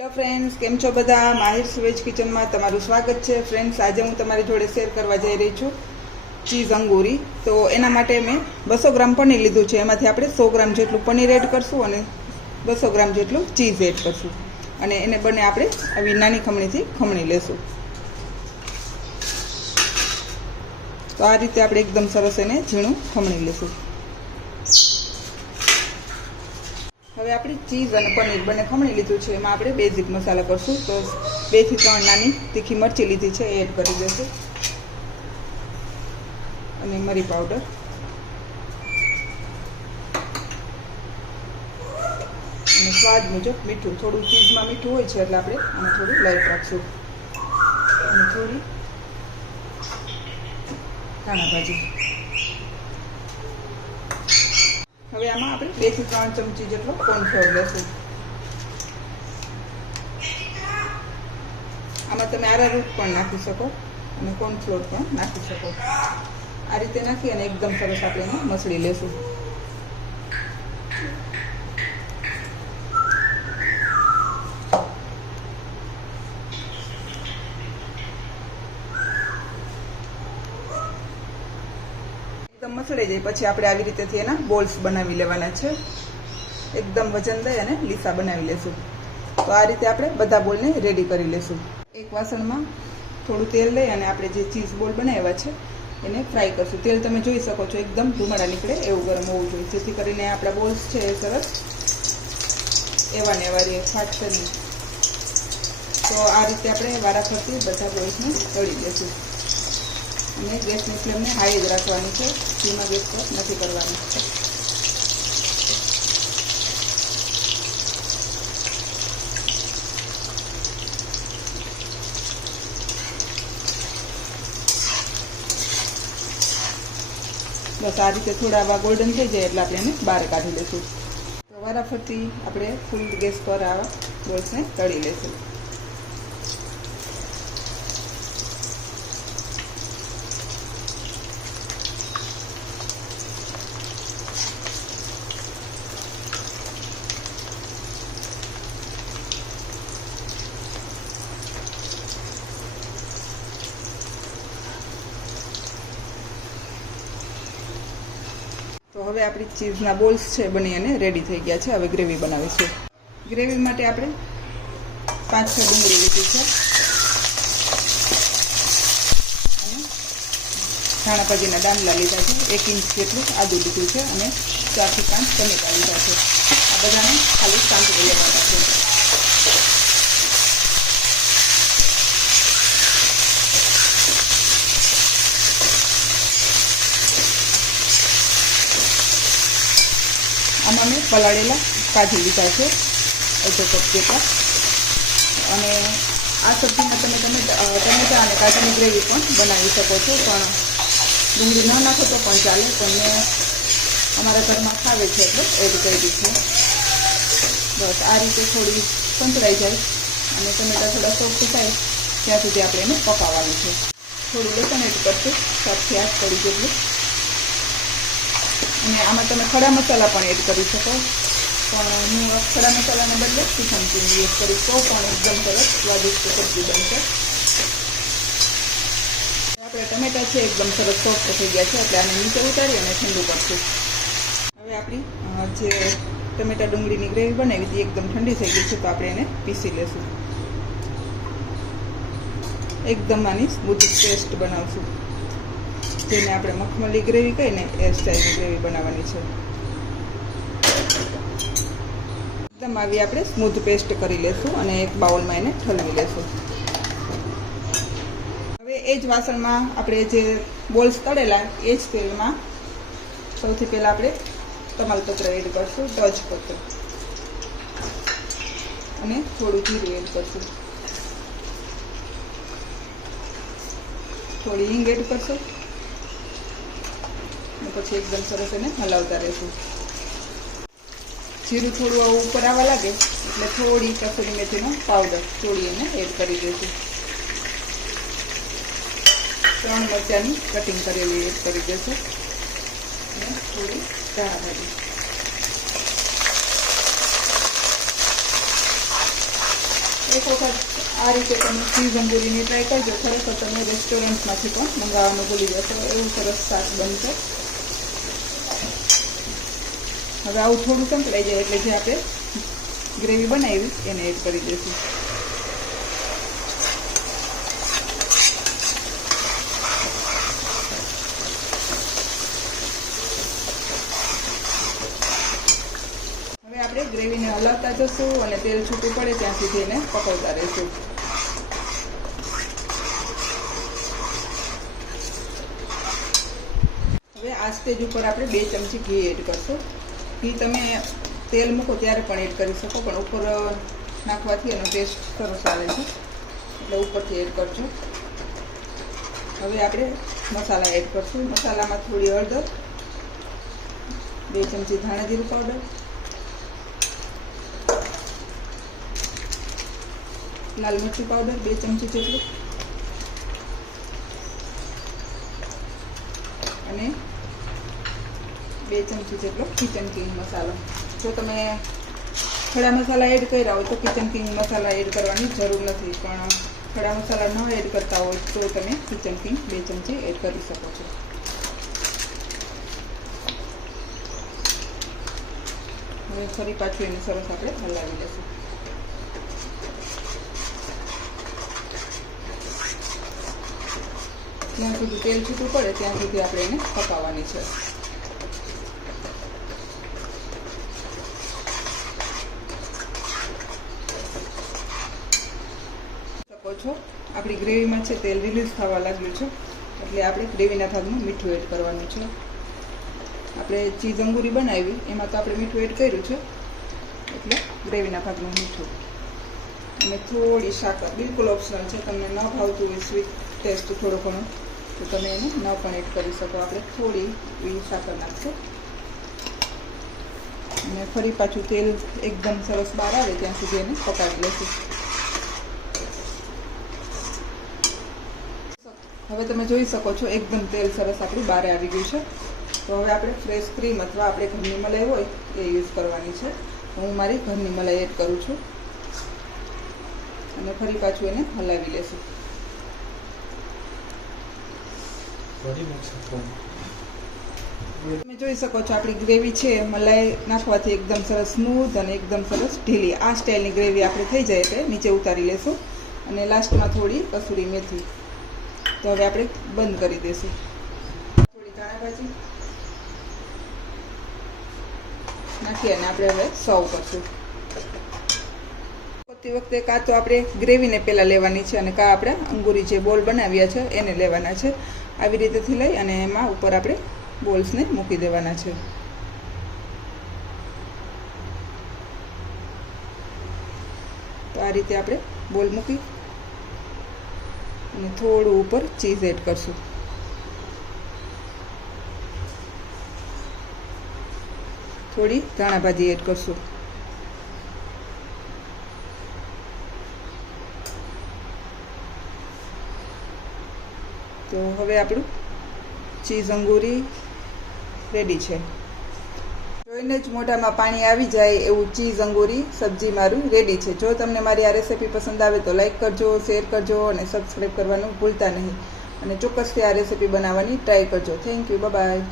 Hello friends, કેમ છો બધા? માહિર વેજ કિચનમાં તમારું સ્વાગત છે. ફ્રેન્ડ્સ, આજે હું તમારી જોડે શેર કરવા જઈ રહી છું ચીઝ અંગૂરી. તો એના માટે મેં 200 ગ્રામ પનીર લીધું છે. એમાંથી આપણે 100 ગ્રામ જેટલું પનીર એડ કરશું અને 200 ગ્રામ જેટલું ચીઝ એડ કરશું અને એને બંને આપણે આવી નાની ખમણીથી ખમણી લેશું. તો આ રીતે આપણે એકદમ સરસ એને ઝીણું ખમણી લેશું. હવે આપણે ચીઝ અને પનીર બંને ખમણી લીધું છે. એમાં આપણે બેઝિક મસાલા કરશું. તો 2 થી 3 નાની તીખી મરચી લીધી છે, એડ કરી દઈશું અને મરી પાવડર અને સ્વાદ મુજબ મીઠું. થોડું ચીઝમાં મીઠું હોય છે એટલે આપણે આને થોડું લાઈટ રાખશું અને થોડી ધાણા ભાજી. હવે આમાં આપણે 2 થી 3 ચમચી જેટલો કોર્નફ્લોર લેશું. આમાં તમે આરારૂટ પણ નાખી શકો અને કોર્નફ્લોર પણ નાખી શકો. આ રીતે નાખી અને એકદમ સરસ આપણે એને મસળી લેશું. એકદમ મસળી જાય પછી આપણે આવી રીતેથી એના બોલ્સ બનાવી લેવાના છે. એકદમ વજન દઈ અને લીસા બનાવી લેશું. તો આ રીતે આપણે બધા બોલને રેડી કરી લેશું. એક વાસણમાં થોડું તેલ લઈ અને આપણે જે ચીઝ બોલ બનાવ્યા છે એને ફ્રાય કરશું. તેલ તમે જોઈ શકો છો એકદમ ધુમાડા નીકળે એવું ગરમ હોવું જોઈએ, જેથી કરીને આપણા બોલ્સ છે એ સરસ એવા ને એવા રહે, ફાટશે નહીં. તો આ રીતે આપણે વારાફરતી બધા બોલ્સને તળી લેશું અને ગેસની ફ્લેમને હાઈ જ રાખવાની છે, ધીમા ગેસ પર નથી કરવાની. બસ આ રીતે થોડા આવા ગોલ્ડન થઈ જાય એટલે આપણે એને બહાર કાઢી લઈશું. તો વારાફરતી આપણે ફૂલ ગેસ પર આવા બોલ્સને તળી લઈશું. તો હવે આપણી ચીઝના બોલ્સ છે બની અને રેડી થઈ ગયા છે. હવે ગ્રેવી બનાવીશું. ગ્રેવી માટે આપણે 5-6 ડુંગળી લીધી છે અને ધાણા ભાજીના દાંડલા લીધા છે. 1 ઇંચ જેટલું આદુ લીધું છે અને 4 થી 5 ટમેટા લીધા છે. આ બધાને ખાલી સાંતળી લેવાના છે. આમાં મેં પલાળેલા કાજુ લીધા છે, અડધો કપ જેટલા. અને આ સબ્જીમાં તમે ટમેટા અને કાજુની ગ્રેવી પણ બનાવી શકો છો, પણ ડુંગળી ન નાખો તો પણ ચાલે. પણ મેં અમારા ઘરમાં ખાવે છે એટલે એડ કરી દીધું. બસ આ રીતે થોડી સંતળાઈ જાય અને ટમેટા થોડા સોફ્ટ થાય ત્યાં સુધી આપણે એને પકાવવાનું છે. થોડું લસણ એડ કરશું, 7 થી 8 કળી જેટલું. અને આમાં તમે ખડા મસાલા પણ એડ કરી શકો, પણ હું ખડા મસાલાને બદલે તીખા ચીની યુઝ કરીશ તો પણ એકદમ સરસ સ્વાદિષ્ટ સબ્જી બનશે. આપણે ટમેટા છે એકદમ સરસ સોફ્ટ થઈ ગયા છે એટલે આને નીચે ઉતારી અને ઠંડુ કરશું. હવે આપણી જે ટમેટા ડુંગળીની ગ્રેવી બનાવી હતી એકદમ ઠંડી થઈ ગઈ છે, તો આપણે એને પીસી લેશું. એકદમ આની સ્મૂથ પેસ્ટ બનાવશું, જેને આપણે મખમલી ગ્રેવી કહીને એ સ્ટાઈલની ગ્રેવી બનાવવાની છે. એકદમ આવી આપણે સ્મૂથ પેસ્ટ કરી લેશું અને એક બાઉલમાં એને ઠલવી લેશું. હવે એ જ વાસણમાં આપણે જે બોલ્સ તળેલા એ જ તેલમાં સૌથી પહેલાં આપણે તમાલપત્ર એડ કરશું, તજપત્ર અને થોડું જીરું એડ કરશું, થોડી હિંગ એડ કરશું અને પછી એકદમ સરસ એને હલાવતા રહેશું. જીરું થોડું આવું ઉપર આવવા લાગે એટલે થોડી કસૂરી મેથીનો પાવડર થોડી એને એડ કરી દઈશું. 3 મરચાંની કટિંગ કરેલી એડ કરી દઈશું અને થોડી ધાણા ભાજી. એક વખત આ રીતે તમે ચીઝ અંગૂરીની ટ્રાય કરજો. ખરેખર તમે રેસ્ટોરન્ટમાંથી પણ મંગાવવાનું ભૂલી જશો, એવું સરસ શાક બનશે. હવે આવું થોડું સંકળાઈ જાય એટલે જે આપણે ગ્રેવી બનાવી એને એડ કરી દઈશું. હવે આપણે ગ્રેવીને હલાવતા જશું અને તેલ છૂટું પડે ત્યાં સુધી એને પકવતા રહીશું. હવે આ સ્ટેજ ઉપર આપણે 2 ચમચી ઘી એડ કરશું. ઘી તમે તેલ મૂકો ત્યારે પણ એડ કરી શકો, પણ ઉપર નાખવાથી એનો ટેસ્ટ સરસ આવે છે, એટલે ઉપરથી એડ કરજો. હવે આપણે મસાલા એડ કરશું. મસાલામાં થોડી હળદર, 2 ચમચી ધાણા જીરું પાવડર, લાલ મરચું પાવડર 2 ચમચી જેટલું અને 2 ચમચી જેટલો કિચન કિંગ મસાલો. જો તમે ખડા મસાલા એડ કર્યા હોય તો કિચન કિંગ મસાલા એડ કરવાની જરૂર નથી, પણ ખડા મસાલા ન એડ કરતા હોય તો તમે કિચન કિંગ 2 ચમચી એડ કરી શકો છો. હવે ફરી પાછું એને સરસ આપણે હલાવી લઈશું. જ્યાં સુધી તેલ છૂટું પડે ત્યાં સુધી આપણે એને પકાવવાની છે. શકો છો આપણી ગ્રેવીમાં છે તેલ રિલીઝ થવા લાગ્યું છે, એટલે આપણે ગ્રેવીના ભાગમાં મીઠું એડ કરવાનું છે. આપણે ચીઝ અંગૂરી બનાવી એમાં તો આપણે મીઠું એડ કર્યું છે, એટલે ગ્રેવીના ભાગમાં મીઠું અને થોડી સાકર, બિલકુલ ઓપ્શનલ છે. તમને ન ભાવતું હોય સ્વીટ ટેસ્ટ થોડો ઘણો તો તમે એને ન પણ એડ કરી શકો. આપણે થોડી એવી સાકર નાખશું અને ફરી પાછું તેલ એકદમ સરસ બહાર આવે ત્યાં સુધી એને પકાવી લઈશું. હવે તમે જોઈ શકો છો એકદમ તેલ સરસ આપણું બહાર આવી ગયું છે. તો હવે આપણે ફ્રેશ ક્રીમ અથવા આપણે ઘરની મલાઈ હોય એ યુઝ કરવાની છે. હું મારી ઘરની મલાઈ એડ કરું છું અને ફરી પાછું એને હલાવી લેશું. તમે જોઈ શકો છો આપણી ગ્રેવી છે મલાઈ નાખવાથી એકદમ સરસ સ્મૂથ અને એકદમ સરસ ઢીલી આ સ્ટાઇલની ગ્રેવી આપણે થઈ જાય એટલે નીચે ઉતારી લેશું અને લાસ્ટમાં થોડી કસૂરી મેથી. તો હવે આપણે બંધ કરી દઈશું. થોડી ધાણા ભાજી નાખી અને આપણે હવે સર્વ કરશું. કરતી વખતે કાં તો આપણે ગ્રેવીને પહેલાં લેવાની છે અને કાં આપણે અંગૂરી જે બોલ બનાવ્યા છે એને લેવાના છે. આવી રીતેથી લઈ અને એમાં ઉપર આપણે બોલ્સને મૂકી દેવાના છે. તો આ રીતે આપણે બોલ મૂકી અને થોડું ઉપર ચીઝ એડ કરશું. થોડી ધાણા ભાજી એડ કરશું. તો હવે આપણું ચીઝ અંગૂરી રેડી છે. જોઈને જ મોઢામાં પાણી આવી જાય એવું ચીઝ અંગૂરી સબ્જી મારું રેડી છે. જો તમને મારી આ રેસીપી પસંદ આવે તો લાઈક કરજો, શેર કરજો અને સબસ્ક્રાઈબ કરવાનું ભૂલતા નહીં. અને ચોક્કસથી આ રેસીપી બનાવવાની ટ્રાય કરજો. Thank you, by.